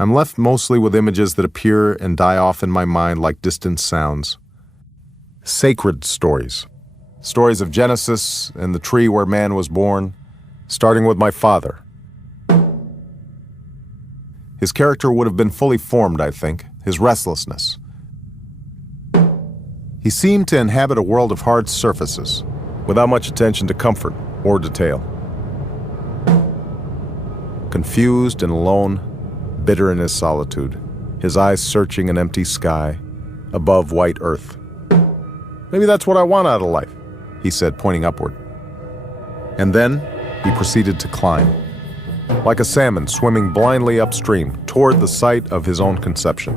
I'm left mostly with images that appear and die off in my mind like distant sounds. Sacred stories. Stories of Genesis and the tree where man was born, starting with my father. His character would have been fully formed, I think, his restlessness. He seemed to inhabit a world of hard surfaces, without much attention to comfort or detail. Confused and alone, bitter in his solitude, his eyes searching an empty sky, above white earth. Maybe that's what I want out of life, he said, pointing upward. And then he proceeded to climb, like a salmon swimming blindly upstream toward the site of his own conception.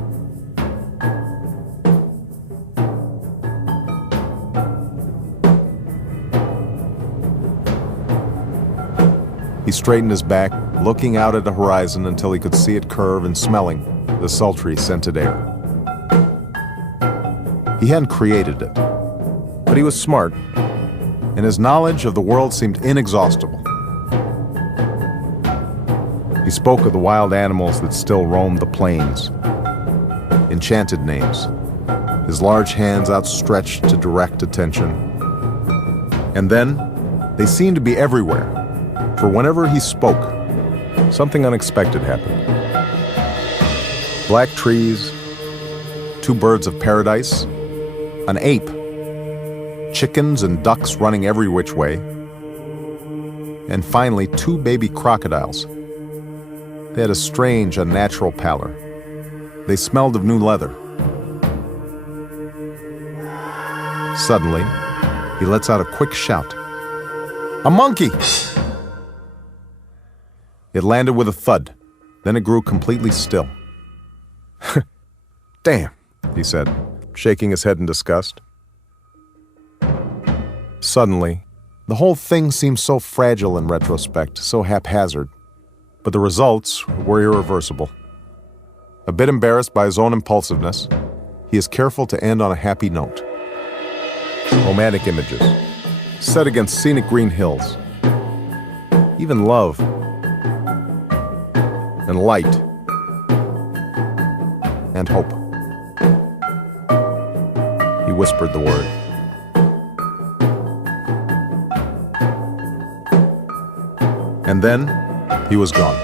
He straightened his back, looking out at the horizon until he could see it curve and smelling the sultry, scented air. He hadn't created it, but he was smart, and his knowledge of the world seemed inexhaustible. He spoke of the wild animals that still roamed the plains, enchanted names, his large hands outstretched to direct attention. And then, they seemed to be everywhere, for whenever he spoke, something unexpected happened. Black trees, 2 birds of paradise, an ape, chickens and ducks running every which way, and finally 2 baby crocodiles. They had a strange, unnatural pallor. They smelled of new leather. Suddenly, he lets out a quick shout. "A monkey!" It landed with a thud. Then it grew completely still. "Damn," he said, shaking his head in disgust. Suddenly, the whole thing seemed so fragile in retrospect, so haphazard. But the results were irreversible. A bit embarrassed by his own impulsiveness, he is careful to end on a happy note. Romantic images, set against scenic green hills. Even love and light and hope. He whispered the word. And then he was gone.